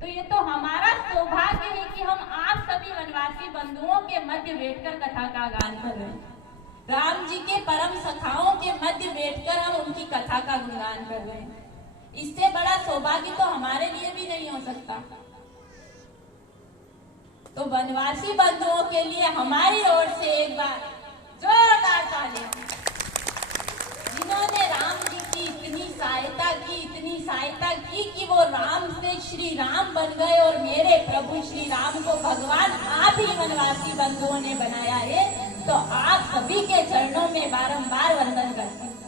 तो ये तो हमारा सौभाग्य है कि हम आप सभी वनवासी बंधुओं के मध्य बैठकर कथा का गान कर रहे हैं। राम जी के परम सखाओं के मध्य बैठकर हम उनकी कथा का गुणगान कर रहे हैं। इससे बड़ा सौभाग्य तो हमारे लिए भी नहीं हो सकता। तो वनवासी बंधुओं के लिए हमारी ओर से एक बार जोरदार तालियां, जिन्होंने राम जी की इतनी सहायता की कि वो राम से श्री राम बन गए और मेरे प्रभु श्री राम को भगवान आप ही वनवासी बंधुओं ने बनाया है। तो आप सभी के चरणों में बारंबार वंदन करते हैं।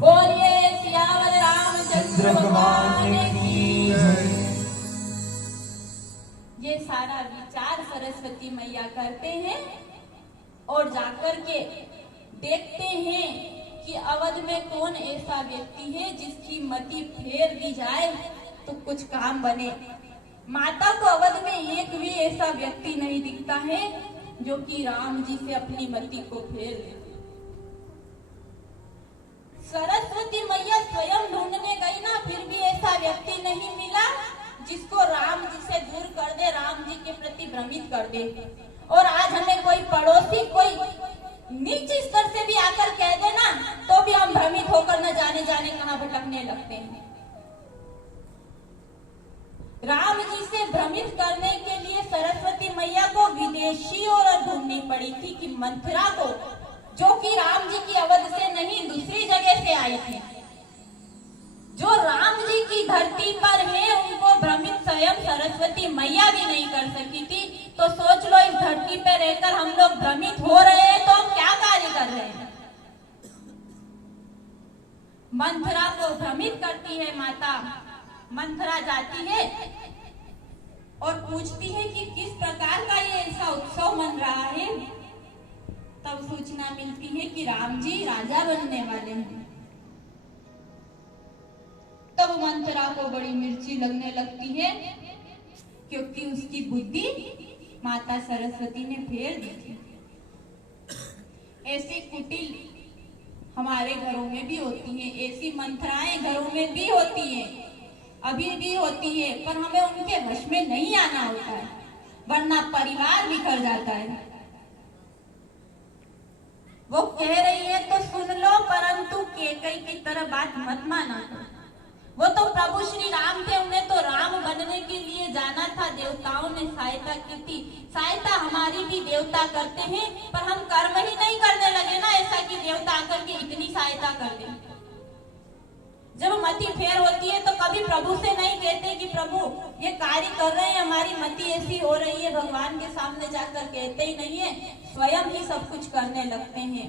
बोलिए सियावर रामचंद्र भगवान की जय। ये सारा विचार सरस्वती मैया करते हैं और जाकर के देखते हैं कि अवध में कौन ऐसा व्यक्ति है जिसकी मति फेर दी जाए तो कुछ काम बने। माता को अवध में एक भी ऐसा व्यक्ति नहीं दिखता है जो कि राम जी से अपनी मति को फेर ले। सरस्वती मैया स्वयं ढूंढने गई ना, फिर भी ऐसा व्यक्ति नहीं मिला जिसको राम जी से दूर कर दे, राम जी के प्रति भ्रमित कर दे। और आज हमें कोई पड़ोसी कोई नीचे स्तर से भी आकर कह देना तो भी हम भ्रमित होकर न जाने कहां भटकने लगते हैं। राम जी से भ्रमित करने के लिए सरस्वती मैया को विदेशी और ढूंढनी पड़ी थी कि मंथरा को, जो कि राम जी की अवध से नहीं दूसरी जगह से आई थी, जो राम जी की धरती पर है, उनको भ्रमित स्वयं सरस्वती मैया भी नहीं कर सकी थी। तो सोच लो, इस धरती पर रहकर हम लोग भ्रमित हो रहे हैं तो हम क्या कार्य कर रहे हैं। मंथरा को भ्रमित करती है माता। मंथरा जाती है और पूछती है कि किस प्रकार का ये ऐसा उत्सव मन रहा है। तब सूचना मिलती है कि राम जी राजा बनने वाले हैं। तब मंथरा को बड़ी मिर्ची लगने लगती है, क्योंकि उसकी बुद्धि माता सरस्वती ने फेर दी थी। ऐसी कुटिल हमारे घरों में भी होती हैं, ऐसी मंथराएं घरों में भी होती हैं, अभी भी होती है, पर हमें उनके वश में नहीं आना होता है, वरना परिवार बिखर जाता है। वो कह रही है तो सुन लो, परंतु कैकई की तरह बात मत माना। वो तो प्रभु श्री राम थे, उन्हें तो राम बनने के लिए जाना था। देवताओं ने सहायता की थी, सहायता हमारी भी देवता करते हैं, पर हम कर्म ही नहीं करने लगे ना ऐसा कि देवता आकर के इतनी सहायता कर दे। जब मति फेर होती है तो कभी प्रभु से नहीं कहते कि प्रभु ये कार्य कर रहे हैं, हमारी मति ऐसी हो रही है, भगवान के सामने जाकर कहते ही नहीं है, स्वयं ही सब कुछ करने लगते हैं।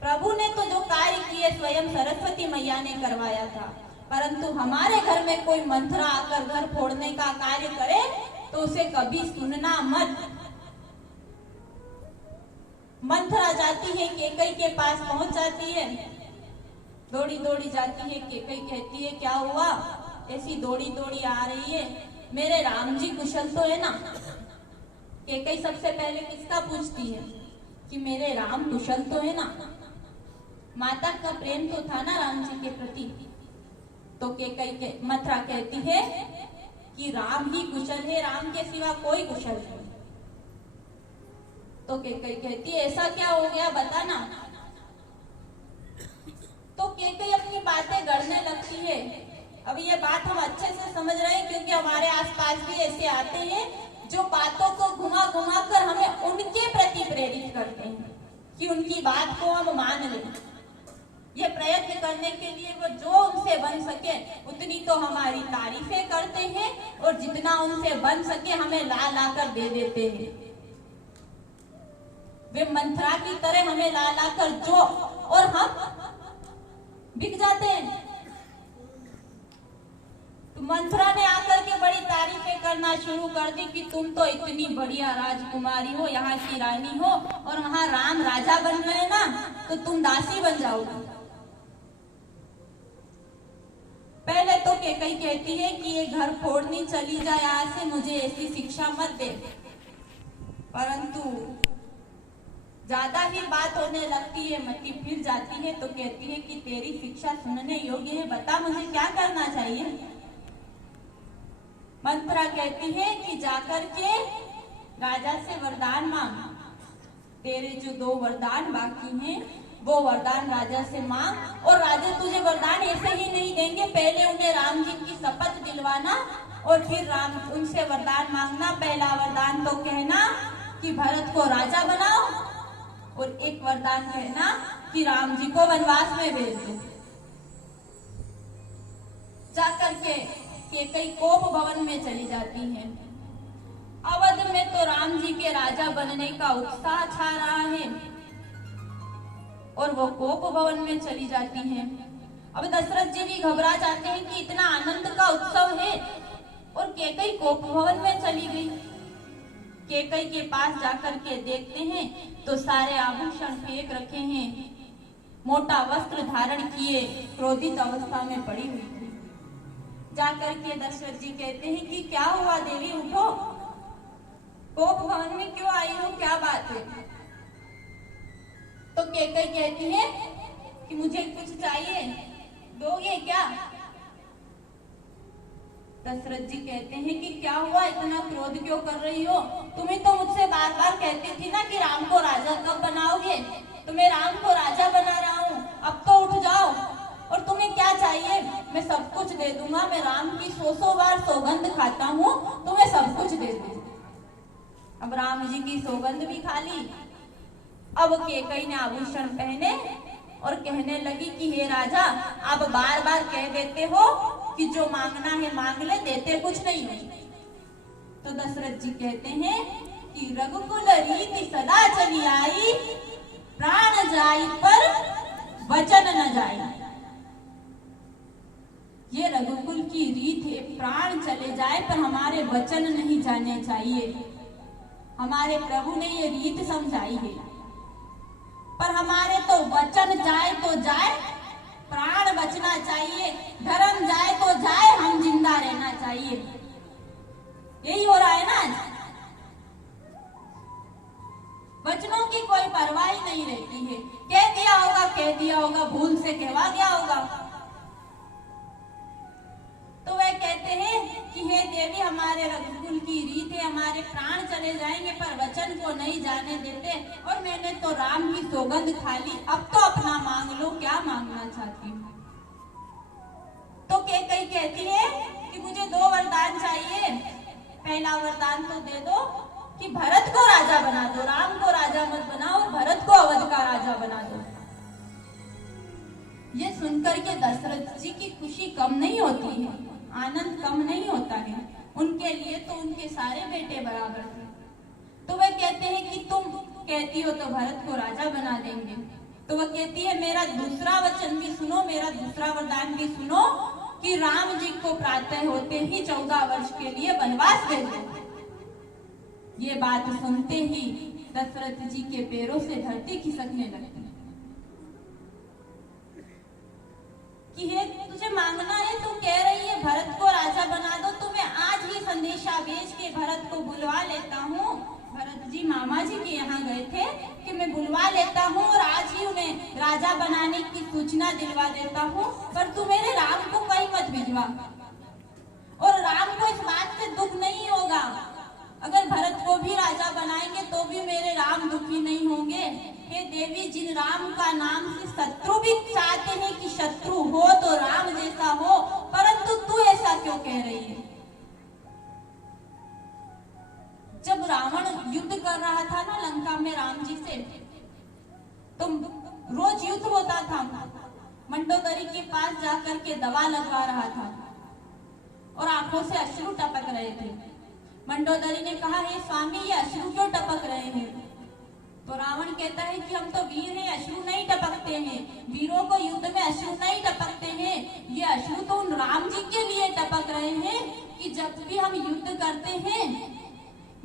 प्रभु ने तो जो कार्य किए स्वयं सरस्वती मैया ने करवाया था, परंतु हमारे घर में कोई मंथरा आकर घर फोड़ने का कार्य करे तो उसे कभी सुनना मत। मंथरा जाती है, कैकई के पास पहुंच जाती है, दौड़ी दौड़ी जाती है। कैकई कहती है क्या हुआ, ऐसी दौड़ी दौड़ी आ रही है, मेरे राम जी कुशल तो है ना। कैकई सबसे पहले किसका पूछती है कि मेरे राम कुशल तो है ना। माता का प्रेम तो था ना राम जी के प्रति। तो मंथरा कहती है कि राम ही कुशल है, राम के सिवा कोई कुशल नहीं। तो कैकई कहती है ऐसा क्या हो गया बता ना। तो कैकई अपनी बातें गढ़ने लगती है। अब ये बात हम अच्छे से समझ रहे हैं, क्योंकि हमारे आसपास भी ऐसे आते हैं जो बातों को घुमा घुमा कर हमें उनके प्रति प्रेरित करते हैं कि उनकी बात को हम मान लें। ये प्रयत्न करने के लिए वो जो उनसे बन सके उतनी तो हमारी तारीफें करते हैं, और जितना उनसे बन सके हमें ला ला कर दे देते हैं। वे मंथरा की तरह हमें ला ला कर जो, और हम बिक जाते हैं। तो मंथरा ने आकर के बड़ी तारीफें करना शुरू कर दी कि तुम तो इतनी बढ़िया राजकुमारी हो, यहाँ की रानी हो, और वहां राम राजा बन गए ना तो तुम दासी बन जाओगी। पहले तो कैकई कहती है कि ये घर फोड़नी चली जाए यहाँ से, मुझे ऐसी शिक्षा मत दे। परंतु ज्यादा ही बात होने लगती है, मति फिर जाती है, तो कहती है कि तेरी शिक्षा सुनने योग्य है, बता मुझे क्या करना चाहिए। मंत्रा कहती है कि जाकर के राजा से वरदान मांग, तेरे जो 2 वरदान बाकी हैं वो वरदान राजा से मांग, और राजा तुझे वरदान ऐसे ही नहीं देंगे, पहले उन्हें राम जी की शपथ दिलवाना और फिर राम उनसे वरदान मांगना। पहला वरदान तो कहना कि भरत को राजा बनाओ, और एक वरदान कहना कि राम जी को वनवास में भेज दो। जाकर के कैकेयी कोप भवन में चली जाती है। अवध में तो राम जी के राजा बनने का उत्साह छा रहा है और वो कोप भवन में चली जाती है। अब दशरथ जी भी घबरा जाते हैं कि इतना आनंद का उत्सव है और कैकेयी कोप भवन में चली गई। कैकेयी के पास जाकर के देखते हैं तो सारे आभूषण फेंक रखे हैं, मोटा वस्त्र धारण किए क्रोधित अवस्था में पड़ी हुई थी। जाकर के दशरथ जी कहते हैं कि क्या हुआ देवी, उठो, कोप भवन में क्यों आई हो, क्या बात है? तो कैकेयी कहती है कि मुझे कुछ चाहिए, दोगे क्या? दशरथ जी कहते हैं कि क्या हुआ, इतना क्रोध क्यों कर रही हो? तुम्हें तो मुझसे बार बार कहती थी ना कि राम को राजा कब बनाओगे, तो मैं राम को राजा बना रहा हूँ, अब तो उठ जाओ। और तुम्हें क्या चाहिए? मैं सब कुछ दे दूंगा, मैं राम की 100 बार सौगंध खाता हूँ, तो मैं सब कुछ दे दूंगा। अब राम जी की सौगंध भी खा ली। अब कैकेयी ने आभूषण पहने और कहने लगी कि हे राजा, आप बार बार कह देते हो कि जो मांगना है मांग ले, देते कुछ नहीं हो। तो दशरथ जी कहते हैं कि रघुकुल रीति सदा चली आई, प्राण जाई पर वचन न जाई। ये रघुकुल की रीत है, प्राण चले जाए पर हमारे वचन नहीं जाने चाहिए। हमारे प्रभु ने ये रीत समझाई है, पर हमारे तो वचन जाए तो जाए, प्राण बचना चाहिए, धर्म जाए तो जाए, हम जिंदा रहना चाहिए। यही हो रहा है ना, वचनों की कोई परवाह ही नहीं रहती है। कह दिया होगा, भूल से कहवा गया होगा। तो वे कहते हैं कि हे देवी, हमारे रघुकुल की रीत है, हमारे प्राण चले जाएंगे पर वचन को नहीं जाने देते, और मैंने तो राम की सौगंध खा ली, अब तो अपना मांग लो, क्या मांगना चाहती हूँ? तो कैकेयी कहती है कि मुझे 2 वरदान चाहिए। पहला वरदान तो दे दो कि भरत को राजा बना दो, राम को राजा मत बनाओ, भरत को अवध का राजा बना दो। ये सुनकर के दशरथ जी की खुशी कम नहीं होती है, आनंद कम नहीं होता है। उनके लिए तो उनके सारे बेटे बराबर थे। तो वह कहते हैं कि तुम कहती हो तो भरत को राजा बना देंगे। तो वह कहती है मेरा दूसरा वचन भी सुनो, मेरा दूसरा वरदान भी सुनो कि राम जी को प्रातः होते ही 14 वर्ष के लिए वनवास भेज दो। ये बात सुनते ही दशरथ जी के पैरों से धरती खिसकने लगती कि हे तुझे मांगना है, तू कह रही है भरत को राजा बना दो, तो मैं आज ही संदेशा भेज के भरत को बुलवा लेता हूँ। भरत जी मामा जी के यहाँ गए थे कि मैं बुलवा लेता हूँ और आज ही उन्हें राजा बनाने की सूचना दिलवा देता हूँ, पर तू मेरे राम को कहीं मत भिजवा। और राम को इस बात से दुख नहीं होगा, अगर भरत को भी राजा बनाएंगे तो भी मेरे राम दुखी नहीं होंगे। हे देवी, जिन राम का नाम से शत्रु भी चाहते हैं कि शत्रु हो तो राम जैसा हो, परंतु तू ऐसा क्यों कह रही है? जब रावण युद्ध कर रहा था ना लंका में राम जी से, तो रोज युद्ध होता था। मंडोदरी के पास जाकर के दवा लगवा रहा था और आंखों से अश्रु टपक रहे थे। मंडोदरी ने कहा, हे स्वामी, ये अश्रु क्यों टपक रहे हैं? तो रावण कहता है कि हम तो वीर हैं, अश्रु नहीं टपकते हैं, वीरों को युद्ध में अश्रु नहीं टपकते हैं। ये अश्रु तो उन राम जी के लिए टपक रहे हैं कि जब भी हम युद्ध करते हैं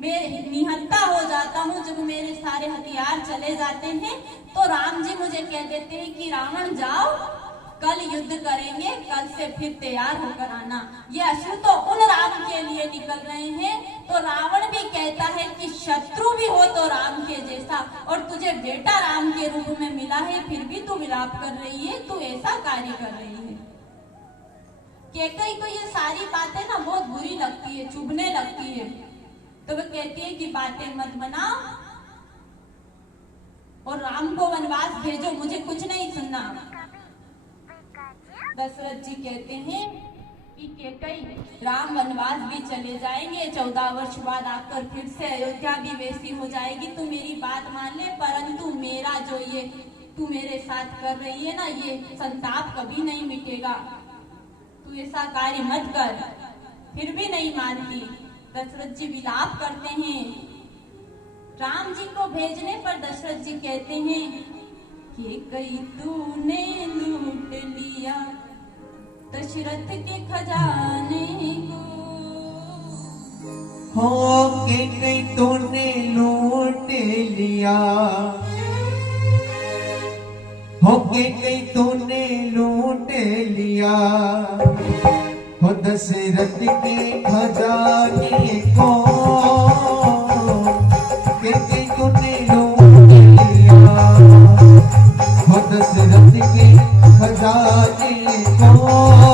मैं निहत्था हो जाता हूँ, जब मेरे सारे हथियार चले जाते हैं तो राम जी मुझे कह देते हैं कि रावण जाओ, कल युद्ध करेंगे, कल से फिर तैयार होकर आना। ये अश्रु तो उन राम के लिए निकल रहे हैं। तो रावण भी कहता है कि शत्रु भी हो तो राम के जैसा, और तुझे बेटा राम के रूप में मिला है, फिर भी तू विलाप कर रही है, तू ऐसा कार्य कर रही है। कैकई को ये सारी बातें ना बहुत बुरी लगती है, चुभने लगती है, तो वो कहती है कि बातें मत बनाओ और राम को वनवास भेजो, मुझे कुछ नहीं सुनना। दशरथ जी कहते हैं कि कैकई राम वनवास भी चले जाएंगे, 14 वर्ष बाद आकर फिर से अयोध्या भी वैसी हो जाएगी, तू मेरी बात मान ले, परंतु मेरा जो ये तू मेरे साथ कर रही है ना, ये संताप कभी नहीं मिटेगा, तू ऐसा कार्य मत कर। फिर भी नहीं मानती। दशरथ जी विलाप करते हैं। राम जी को भेजने पर दशरथ जी कहते हैं कि कई तूने लूट लिया दशरथ के खजाने को, हो के कई तूने लूट लिया, हो के कई तूने लूट लिया, हो दशरथ के खजाने को, के कई तूने लूट लिया, हो दशरथ के खजाने को।